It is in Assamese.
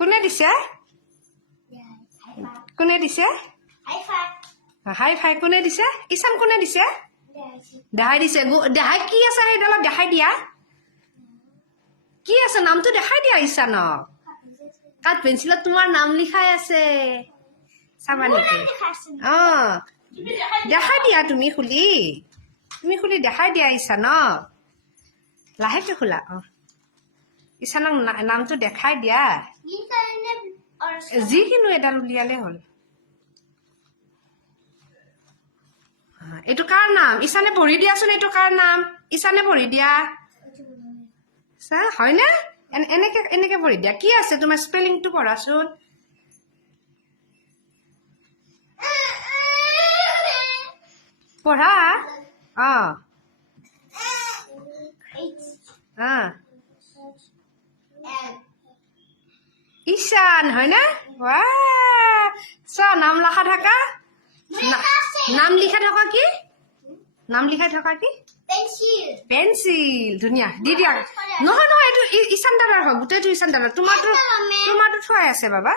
কোনে দিছে কোনে দিছে হাই ফাই কোনে দিছে ঈশান কোনে দিছে দেখাই দিছে দেখাই কি আছে সেইডালত দেখাই দিয়া কি আছে নামটো দেখাই দিয়া ঈশানক কাঠ পেঞ্চিলত তোমাৰ নাম লিখাই আছে চাবা নেকি দেখাই দিয়া তুমি খুলি দেখাই দিয়া ঈশানক লাহেকে খোলা ঈশানক নামটো দেখাই দিয়া যিকিনো এডাল উলিয়ালে হ'ল এইটো কাৰ নাম ঈশানে পঢ়ি দিয়াচোন এইটো কাৰ নাম ঈশানে পঢ়ি দিয়া হয়নে এনেকে এনেকে পঢ়ি দিয়া কি আছে তোমাৰ স্পেলিংটো পঢ়াচোন পঢ়া ঈশান হয়নে নাম লেখা থাকা নাম লিখা থকা কি নাম লিখাই থকা কি পেঞ্চিল ধুনীয়া দি দিয়া নহয় নহয় এইটো ঈশান দাদাৰ হয় গোটেইটো ঈশান দাদাৰ তোমাৰতো থোৱাই আছে বাবা